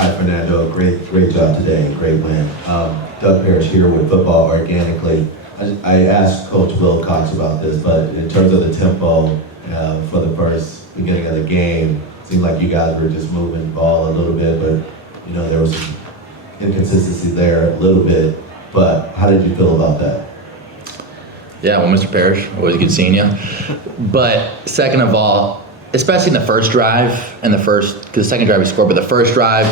Hi, Fernando. Great job today. Great win. Doug Parrish here with Football Organically. I asked Coach Wilcox about this, but in terms of the tempo for the first beginning of the game, it seemed like you guys were just moving the ball a little bit, but there was some inconsistency there a little bit. But how did you feel about that? Yeah, well, Mr. Parrish, always good seeing you. But second of all, especially in the first drive, because the second drive we scored, but the first drive,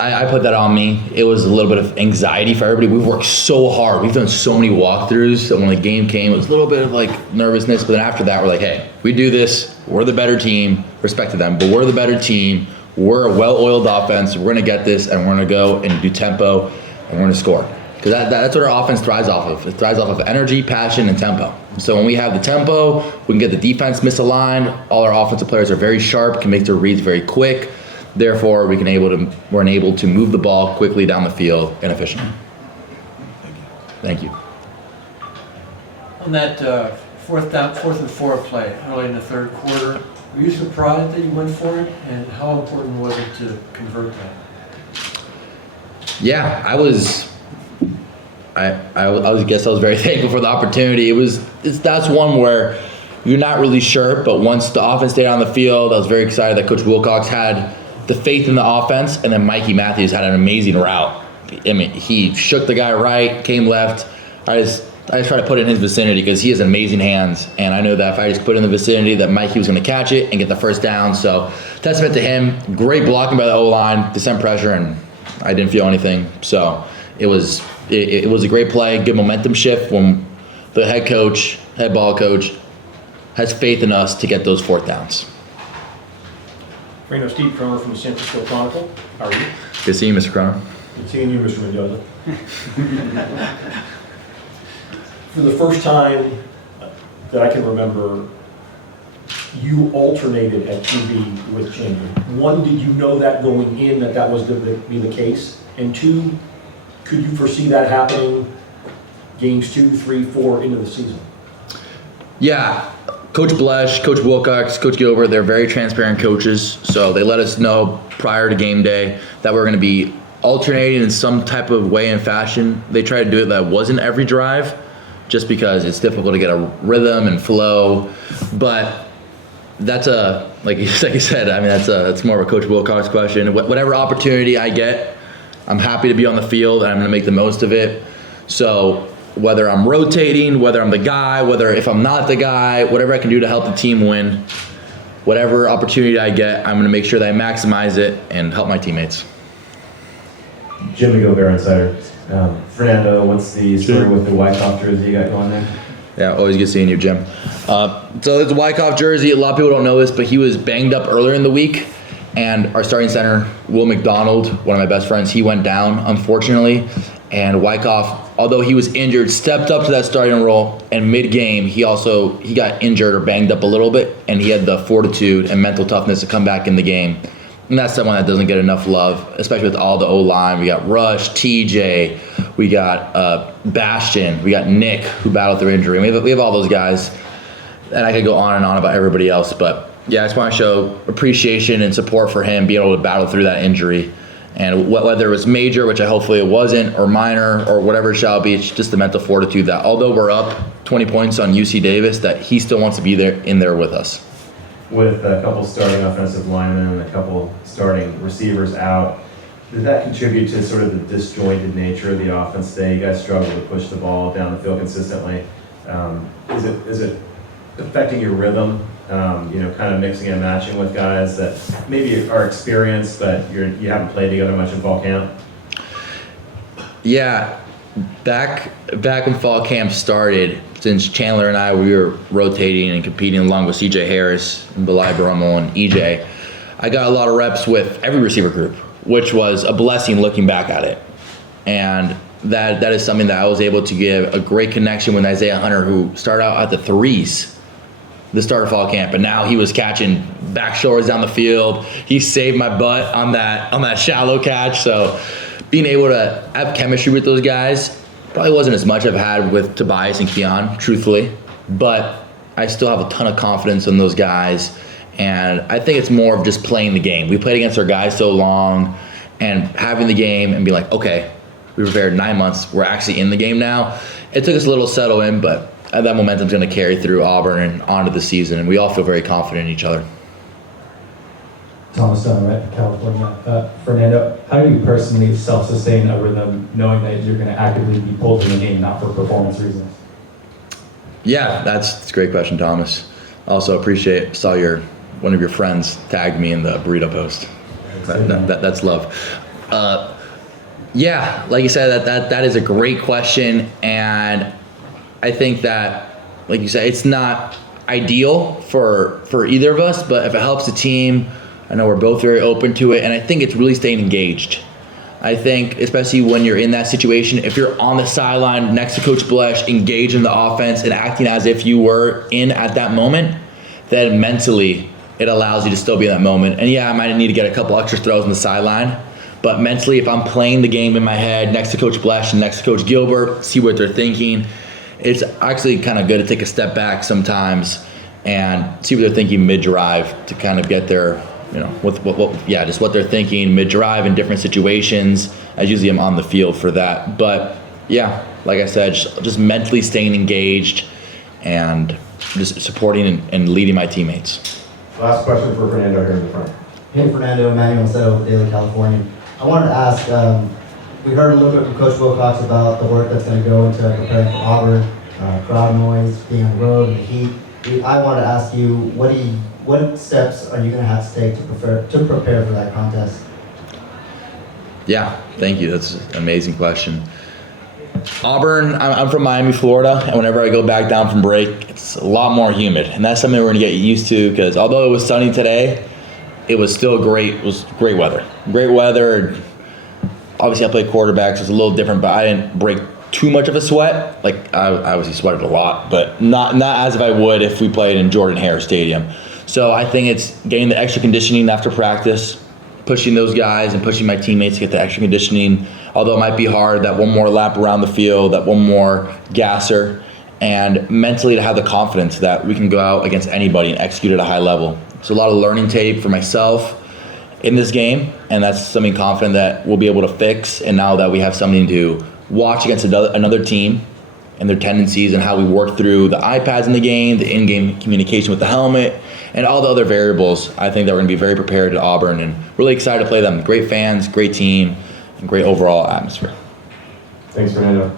I put that on me. It was a little bit of anxiety for everybody. We've worked so hard. We've done so many walkthroughs. So when the game came, it was a little bit of like nervousness. But then after that, we're like, hey, we do this. We're the better team. Respect to them, but we're the better team. We're a well-oiled offense. We're going to get this, and we're going to go and do tempo, and we're going to score. Because that's what our offense thrives off of. It thrives off of energy, passion, and tempo. So when we have the tempo, we can get the defense misaligned. All our offensive players are very sharp, can make their reads very quick. Therefore, we're able to move the ball quickly down the field and efficiently. Thank you. On that fourth and four play early in the third quarter, were you surprised that you went for it? And how important was it to convert that? Yeah, I guess I was very thankful for the opportunity. That's one where you're not really sure, but once the offense stayed on the field, I was very excited that Coach Wilcox had the faith in the offense, and then Mikey Matthews had an amazing route. I mean, he shook the guy right, came left. I just try to put it in his vicinity because he has amazing hands, and I know that if I just put it in the vicinity that Mikey was going to catch it and get the first down. So testament to him. Great blocking by the O-line, descent pressure, and I didn't feel anything. So it was a great play, good momentum shift when the head ball coach has faith in us to get those fourth downs. Steve Croner from the San Francisco Chronicle. How are you? Good seeing you, Mr. Croner. Good seeing you, Mr. Mendoza. For the first time that I can remember, you alternated at QB with Chamberlain. One, did you know that going in that was going to be the case? And two, could you foresee that happening games 2, 3, 4 into the season? Yeah. Coach Blesh, Coach Wilcox, Coach Gilbert, they're very transparent coaches. So they let us know prior to game day that we're going to be alternating in some type of way and fashion. They tried to do it that wasn't every drive just because it's difficult to get a rhythm and flow. But that's like you said, I mean, that's more of a Coach Wilcox question. Whatever opportunity I get, I'm happy to be on the field and I'm going to make the most of it. So whether I'm rotating, whether I'm the guy, if I'm not the guy, whatever I can do to help the team win, whatever opportunity I get, I'm going to make sure that I maximize it and help my teammates. Jim Gobert Insider. Fernando, what's the story with the Wyckoff jersey you got going there? Yeah, always good seeing you, Jim. So it's a Wyckoff jersey. A lot of people don't know this, but he was banged up earlier in the week. And our starting center, Will McDonald, one of my best friends, he went down, unfortunately. And Wyckoff, although he was injured, stepped up to that starting role. And mid-game, he got injured or banged up a little bit, and he had the fortitude and mental toughness to come back in the game. And that's someone that doesn't get enough love, especially with all the O-line. We got Rush, TJ, we got Bastion, we got Nick, who battled through injury. We have all those guys, and I could go on and on about everybody else. But yeah, I just want to show appreciation and support for him being able to battle through that injury. And whether it was major, which hopefully it wasn't, or minor, or whatever it shall be, it's just the mental fortitude that although we're up 20 points on UC Davis, that he still wants to be in there with us. With a couple starting offensive linemen and a couple starting receivers out, did that contribute to sort of the disjointed nature of the offense today? You guys struggle to push the ball down the field consistently. Is it affecting your rhythm? Kind of mixing and matching with guys that maybe are experienced, but you haven't played together much in fall camp? Yeah, back when fall camp started, since Chandler and I, we were rotating and competing along with CJ Harris and Belai Brummel and EJ, I got a lot of reps with every receiver group, which was a blessing looking back at it. And that is something that I was able to give a great connection with Isaiah Hunter, who started out at the threes the start of fall camp, and now he was catching back shoulders down the field. He saved my butt on that shallow catch. So being able to have chemistry with those guys probably wasn't as much I've had with Tobias and Keon, truthfully, but I still have a ton of confidence in those guys. And I think it's more of just playing the game. We played against our guys so long, and having the game and be like, okay, we prepared 9 months, we're actually in the game now. It took us a little to settle in, but that momentum's going to carry through Auburn and onto the season, and we all feel very confident in each other. Thomas Dunn, right, California. Fernando, how do you personally self-sustain a rhythm knowing that you're going to actively be pulled in the game, not for performance reasons? Yeah, that's a great question, Thomas. Also saw one of your friends tagged me in the burrito post. That's love. Yeah, like you said, that is a great question, and I think that, like you said, it's not ideal for either of us, but if it helps the team, I know we're both very open to it, and I think it's really staying engaged. I think, especially when you're in that situation, if you're on the sideline next to Coach Blesh, engaged in the offense and acting as if you were in at that moment, then mentally it allows you to still be in that moment. And yeah, I might need to get a couple extra throws on the sideline, but mentally, if I'm playing the game in my head next to Coach Blesh and next to Coach Gilbert, see what they're thinking, it's actually kind of good to take a step back sometimes and see what they're thinking mid-drive to kind of get their, just what they're thinking mid-drive in different situations. As usually I'm on the field for that. But yeah, like I said, just mentally staying engaged and just supporting and leading my teammates. Last question for Fernando here in the front. Hey, Fernando, Emmanuel Seto with Daily California. I wanted to ask, we heard a little bit from Coach Wilcox about the work that's going to go into preparing for Auburn, crowd noise, being on the road, and the heat. I wanted to ask you, what steps are you going to have to take to prepare for that contest? Yeah, thank you. That's an amazing question. Auburn, I'm from Miami, Florida, and whenever I go back down from break, it's a lot more humid, and that's something we're going to get used to because although it was sunny today, it was still great. It was great weather. Great weather. Obviously, I played quarterback, so it's a little different, but I didn't break too much of a sweat. Like, I obviously sweated a lot, but not as if I would if we played in Jordan-Hare Stadium. So I think it's getting the extra conditioning after practice, pushing those guys and pushing my teammates to get the extra conditioning. Although it might be hard, that one more lap around the field, that one more gasser, and mentally to have the confidence that we can go out against anybody and execute at a high level. So a lot of learning tape for myself in this game, and that's something confident that we'll be able to fix. And now that we have something to watch against another team and their tendencies and how we work through the iPads in the game, the in-game communication with the helmet, and all the other variables, I think that we're going to be very prepared at Auburn and really excited to play them. Great fans, great team, and great overall atmosphere. Thanks, Fernando.